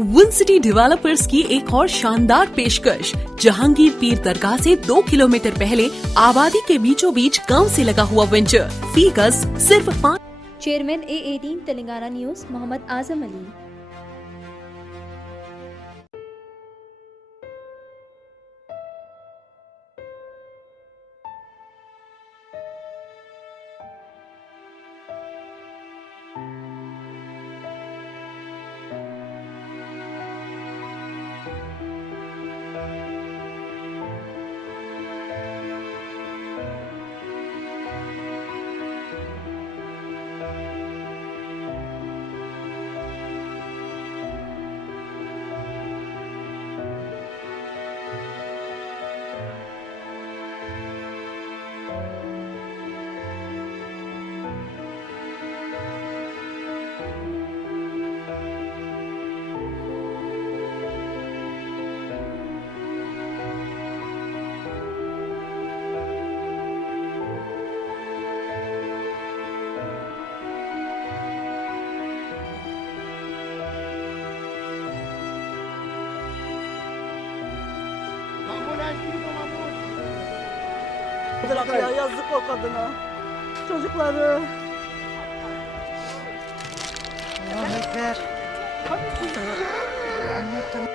Win city developers की एक और शानदार पेशकश। जहांगीर पीर दरगाह से 2 किलोमीटर पहले आबादी के बीचों बीच गांव से लगा हुआ वेंचर। फी गज सिर्फ 5। चेयरमैन A18 तेलंगाना न्यूज़ मोहम्मद आजम Ali. Ya yazık o kadına. Çocukları. Allah ekber. Anne, tamam.